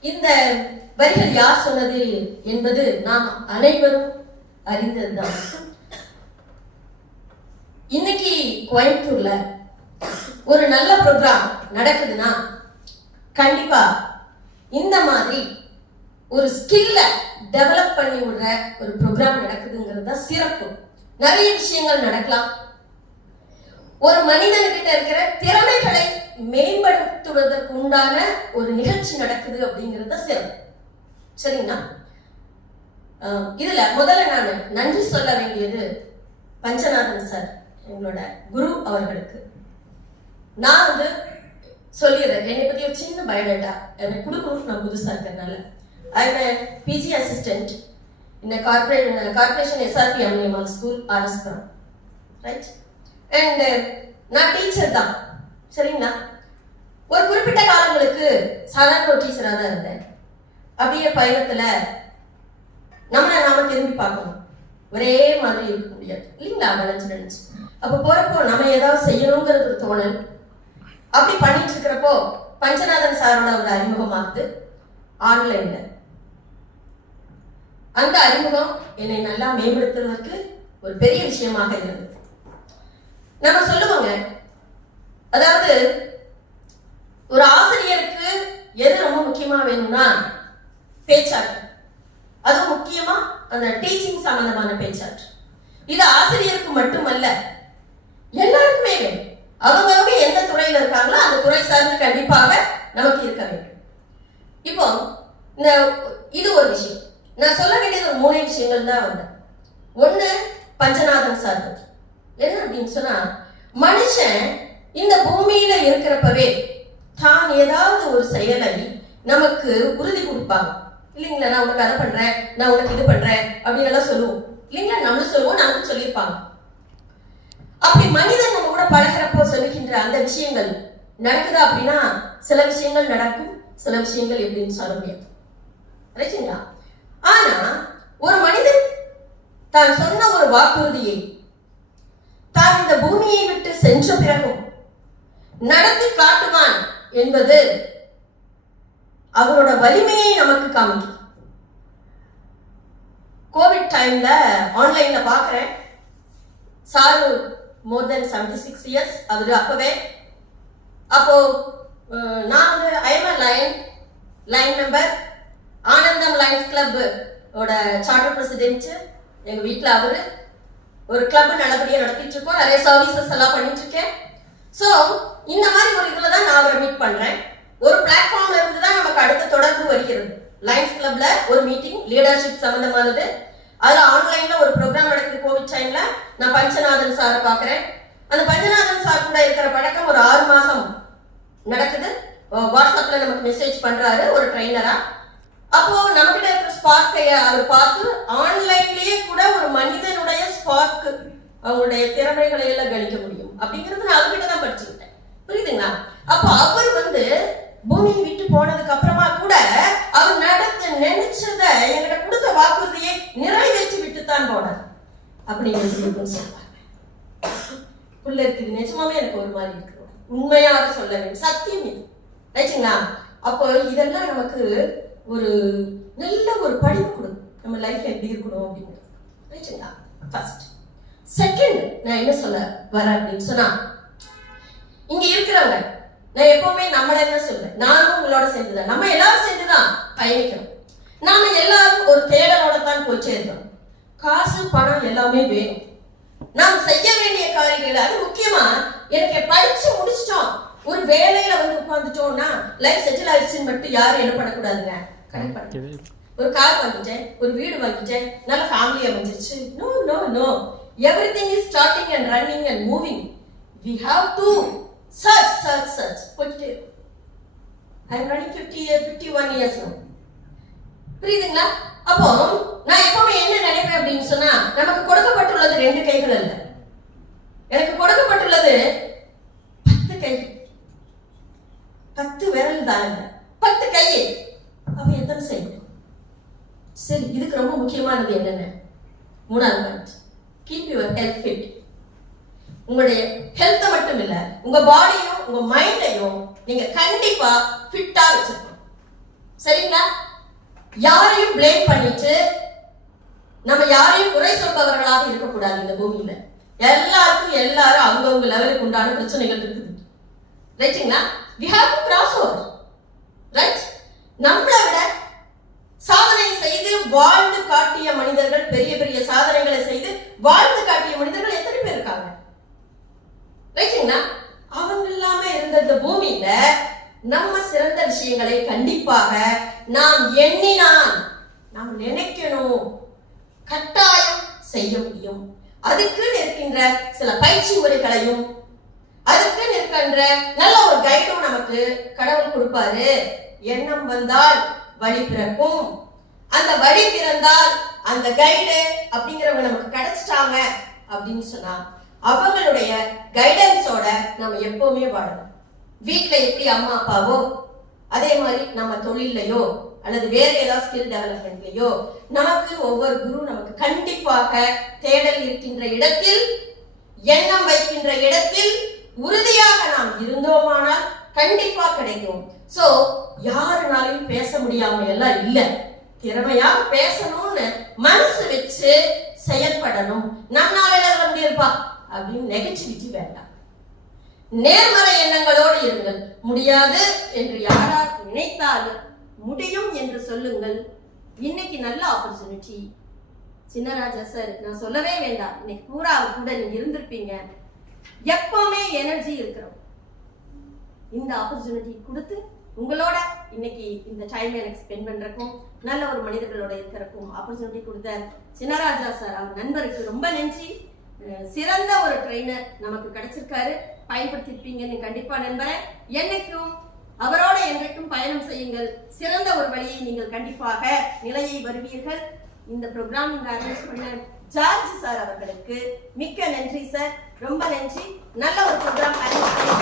இந்த வரிகள் யார் சொன்னது என்பது நாம் அனைவரும் அறிந்ததுதான். இன்னைக்கு கோயம்புத்தூர்ல ஒரு நல்ல ப்ரோக்ராம் நடக்குதுன்னா கண்டிப்பா இந்த மாதிரி ஒரு ஸ்கில்ல டெவலப் பண்ணி விடுற ஒரு ப்ரோக்ராம் நடக்குதுங்கிறது தான் சிறப்பு. நிறைய விஷயங்கள் நடக்கலாம். ஒரு மனிதன்கிட்ட இருக்கிற திறமைகளை மேம்படுத்துவதற்கு உண்டான ஒரு நிகழ்ச்சி நடக்குது அப்படிங்கிறது தான் சிறப்பு. சரிங்களா? இதுல முதல்ல நான் நன்றி சொல்ல வேண்டியது பஞ்சநாதன் சார் எங்களோட குரு அவர்களுக்கு. நான் வந்து சொல்லிடுறேன். என்னை பத்தி ஒரு சின்ன பயோடேட்டா எனக்கு கொடுக்கணும் நான் புதுசா இருக்கிறதுனால. ஐ எம் பிஜி அசிஸ்டன்ட் இந்த கார்பரேட் கார்பரேஷன் எஸ்ஆர்பி அம்னியமால் ஸ்கூல் ஆர்எஸ்புரம் ரைட் அண்ட் நான் டீச்சர் தான். சரிங்களா? ஒரு குறிப்பிட்ட காலங்களுக்கு சாதாரண ஒரு டீச்சராக தான் இருந்தேன். அப்படியே பயணத்துல நம்மளை நாம திரும்பி பார்க்கணும். ஒரே மாதிரி இருக்க முடியாது. இல்லைங்களா? நினைச்சு நினைச்சு. அப்போ போறப்போ நம்ம ஏதாவது செய்யணுங்கிறது ஒரு தோணல். அப்படி பண்ணிட்டு இருக்கிறப்போ பஞ்சநாதன் சாரோட ஒரு அறிமுகமாகுது ஆன்லைன்ல. அந்த அறிமுகம் என்னை நல்லா மேம்படுத்துவதற்கு ஒரு பெரிய விஷயமாக இருந்தது நம்ம சொல்லுவோங்க அதாவது ஒரு ஆசிரியருக்கு எது ரொம்ப முக்கியமா வேணும்னா பேச்சாற்று அது முக்கியமா அந்த டீச்சிங் சம்பந்தமான பேச்சாற்று இது ஆசிரியருக்கு மட்டுமல்ல எல்லாருக்குமே வேணும் அவங்கவங்க எந்த துறையில இருக்காங்களோ அந்த துறை சார்ந்து கண்டிப்பாக நமக்கு இருக்க வேண்டும் இப்போ இந்த இது ஒரு விஷயம் நான் சொல்ல வேண்டியது ஒரு மூணு விஷயங்கள் தான் வந்தேன் ஒண்ணு சனாதன் சார் என்ன அப்படின்னு சொன்னா மனுஷன் இந்த பூமியில இருக்கிறப்பவே தான் ஏதாவது ஒரு செயலை நமக்கு உறுதி கொடுப்பாங்க. இல்லைங்களா நான் உனக்கு அதை பண்றேன் நான் உனக்கு இது பண்றேன் அப்படின்னு எல்லாம் சொல்லுவோம். இல்லைங்களா நம்மளும் சொல்லுவோம் நமக்கு சொல்லியிருப்பாங்க. அப்படி மனிதன் நம்ம கூட பழகிறப்போ சொல்லுகின்ற அந்த விஷயங்கள் நடக்குதா அப்படின்னா சில விஷயங்கள் நடக்கும் சில விஷயங்கள் எப்படின்னு சொல்ல முடியாது. ரைட்டுங்களா ஆனா ஒரு மனிதன் தான் சொன்ன ஒரு வாக்குறுதியை தான் இந்த பூமியை விட்டு சென்ற பிறகும் நடத்தி காட்டுவான் என்பது அவரோட வலிமையை நமக்கு காமிக்கும். கோவிட் டைம்ல ஆன்லைன்ல பாக்குறேன் sir more than seventy six years அவரு அப்பவே. அப்போ நான் வந்து ஐஎம் லைன் லைன் மெம்பர் ஆனந்தம் லைன்ஸ் கிளப் ஓட சார்ட்டர் பிரசிடென்ட் எங்க வீட்டில் அவரு ஒரு கிளப் நல்லபடியா நடத்திட்டு இருக்கோம் நிறைய சர்வீசஸ் எல்லாம் பண்ணிட்டு இருக்கேன் சோ இந்த மாதிரி ஒரு இதுல தான் நான் அவரை மீட் பண்றேன். ஒரு பிளாட்ஃபார்ம்ல இருந்து தான் நமக்கு அடுத்த தொடர்பு வருகிறது. லைன்ஸ் கிளப்ல ஒரு மீட்டிங் லீடர்ஷிப் சம்பந்தமானது. அதுல ஆன்லைன்ல ஒரு ப்ரோக்ராம் நடக்குது கோவிட் டைம்ல நான் பஞ்சநாதன் சாரை பாக்குறேன் அந்த பஞ்சநாதன் சார் கூட இருக்கிற பழக்கம் ஒரு ஆறு மாசம் நடக்குது. வாட்ஸ்அப்ல நமக்கு மெசேஜ் பண்றாரு ஒரு ட்ரைனரா அப்போ நம்மகிட்ட இருக்கிற ஸ்பார்க்கை அவர் பார்த்து ஆன்லைன் கூட ஒரு மனிதனுடைய ஸ்பார்க் அவங்களுடைய திறமைகளை எல்லாம் கணிக்க முடியும். அப்படிங்கிறது நான் அவர்கிட்ட தான் படிச்சுக்கிட்டேன். புரியுதுங்களா? அப்போ அவர் வந்து பூமியை விட்டு போனதுக்கு அப்புறமா கூட அவர் நடத்த நினைச்சத எங்கிட்ட கொடுத்த வாக்குறுதியை நிறைவேற்றி விட்டு தான் போனார். அப்படிங்கிறது சொல்லுவாங்க புள்ள இருக்குது. நிஜமாவே எனக்கு ஒரு மாதிரி இருக்கு. உண்மையாக சொல்ல வேண்டும். சத்தியம் இது. ரைட்டுங்களா? அப்போ இதெல்லாம் நமக்கு ஒரு நல்ல ஒரு படிப்பு கொடுக்கும். நம்ம லைஃப்ல எப்படி இருக்கணும் அப்படிங்கிறது. ரைட்டுங்களா? ஃபர்ஸ்ட் செகண்ட் நான் என்ன சொல்ல வரேன் அப்படின்னு சொன்னா இங்க இருக்கிறவங்க நான் எப்பவுமே நம்மள என்ன சொல்றேன் நானும் உங்களோட சேர்ந்துதான். நம்ம எல்லாரும் சேர்ந்துதான் பயணிக்கிறோம். நாம எல்லாரும் ஒரு தேடலோட தான் போய் சேர்ந்தோம். காசு பணம் எல்லாமே வேணும். நாம் செய்ய வேண்டிய காரியங்கள் அது முக்கியமா எனக்கு படிச்சு முடிச்சிட்டோம். ஒரு வேலையில வந்து உட்காந்துட்டோம்னா லைஃப் செட்டில் ஆயிடுச்சுன்னு மட்டும் யாரும் என்ன பண்ணக்கூடாதுங்க? கனெக்ட் பண்ண ஒரு கார் வாங்கிட்டேன் ஒரு வீடு வாங்கிட்டேன் நல்ல family அமைஞ்சிருச்சு no no no everything is starting and running and moving we have to church church church போயிட்டு I am fifty year fifty one years புரியுதுங்களா? அப்போ நான் எப்பவுமே என்ன நினைப்பேன் அப்படின்னு சொன்னா நமக்கு கொடுக்கப்பட்டுள்ளது ரெண்டு கைகள் அல்ல. எனக்கு கொடுக்கப்பட்டுள்ளது பத்து கை. பத்து விரல் தான் பத்து கை. அப்ப எத்தனை செய்யணும் சரி இதுக்கு ரொம்ப முக்கியமானது என்னென்ன? மூணாவது உங்களுடைய ஹெல்த்தை மட்டும் இல்ல உங்க பாடியும் உங்க மைண்டையும் நீங்க கண்டிப்பா ஃபிட்டா வச்சிருக்கணும் சரிங்களா? யாரையும் ப்ளேம் பண்ணிட்டு நம்ம யாரையும் குறை சொல்பவர்களாக இருக்கக்கூடாது இந்த பூமியில. எல்லாருக்கும் எல்லாரும் அவங்கவுங்க லெவலுக்கு உண்டான பிரச்சனைகள் இருக்குது. ரைட்டுங்களா? We have to cross over right நம்மளை விட சாதனை செய்து வாழ்ந்து காட்டிய மனிதர்கள் பெரிய பெரிய சாதனைகளை செய்து வாழ்ந்து காட்டிய மனிதர்கள் எத்தனை பேர் இருக்காங்க ரைட்டுங்களா அவங்க இல்லாம இருந்த இந்த பூமியில நம்ம சிறந்த விஷயங்களை கண்டிப்பாக நாம் எண்ணினால் நாம் நினைக்கணும். கட்டாயம் செய்ய முடியும். அதுக்கு இருக்கின்ற சில பயிற்சி முறைகளையும் அதுக்கு இருக்கின்ற நல்ல ஒரு கைடும் நமக்கு கடவுள் கொடுப்பாரு. எண்ணம் வந்தால் வழி பிறக்கும். அந்த வழி பிறந்தால் அந்த கைடு அப்படிங்கிறவங்க நமக்கு கிடைச்சிட்டாங்க அப்படின்னு சொன்னா அவங்களுடைய கைடன்ஸோட நம்ம எப்பவுமே வாழணும். வீட்டுல எப்படி அம்மா அப்பாவோ அதே மாதிரி நம்ம தொழில்லையோ அல்லது வேற ஏதாவது ஸ்கில் டெவலப்மெண்ட்லையோ நமக்கு ஒவ்வொரு குரு நமக்கு கண்டிப்பாக தேடல் இருக்கின்ற இடத்தில் எண்ணம் வைக்கின்ற இடத்தில் உறுதியாக நாம் இருந்தோமானால் கண்டிப்பா கிடைக்கும். சோ யாருனாலையும் பேச முடியாம எல்லாம் இல்ல. திறமையா பேசணும்னு மனசு வச்சு செயல்படணும் நம்மளால வர முடியிருப்பா அப்படின்னு நெகட்டிவிட்டி வேண்டாம். நேர்மறை எண்ணங்களோடு இருங்கள். முடியாது என்று யாரார் நினைத்தாலும் முடியும் என்று சொல்லுங்கள். இன்னைக்கு நல்ல ஆப்பர்ச்சுனிட்டி சின்னராஜா சார் நான் சொல்லவே வேண்டாம். இன்னைக்கு பூரா கூட நீங்க இருந்திருப்பீங்க. எப்பவுமே எனர்ஜி இருக்கிறோம். இந்த ஆப்பர்ச்சுனிட்டி கொடுத்து உங்களோட இன்னைக்கு இந்த டைம் எனக்கு ஸ்பெண்ட் பண்றக்கும் நல்ல ஒரு மனிதர்களோட இருக்கிறக்கும் ஆப்பர்ச்சுனிட்டி கொடுத்த சின்னராஜா சார் அவர் நண்பருக்கு ரொம்ப நன்றி. சிறந்த ஒரு ட்ரெயினர் நமக்கு கிடைச்சிருக்காரு. பயன்படுத்திருப்பீங்கன்னு கண்டிப்பா நண்பரேன் என்னைக்கும் அவரோட என்றைக்கும் பயணம் செய்யுங்கள். சிறந்த ஒரு வழியை நீங்கள் கண்டிப்பாக நிலையை வருவீர்கள். இந்த ப்ரோக்ராம் அரேஞ்ச் பண்ண ஜார்ஜ் சார் அவர்களுக்கு மிக்க நன்றி சார் ரொம்ப நன்றி. நல்ல ஒரு ப்ரோக்ராம் அரேஞ்ச் சார்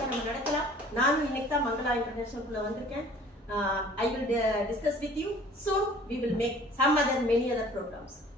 நம்ம நடத்தலாம். நானும் இன்னைக்கு தான் மங்களா இன்டர்நேஷனல்குள்ள வந்திருக்கேன். I will discuss with you so we will make some other many other programmes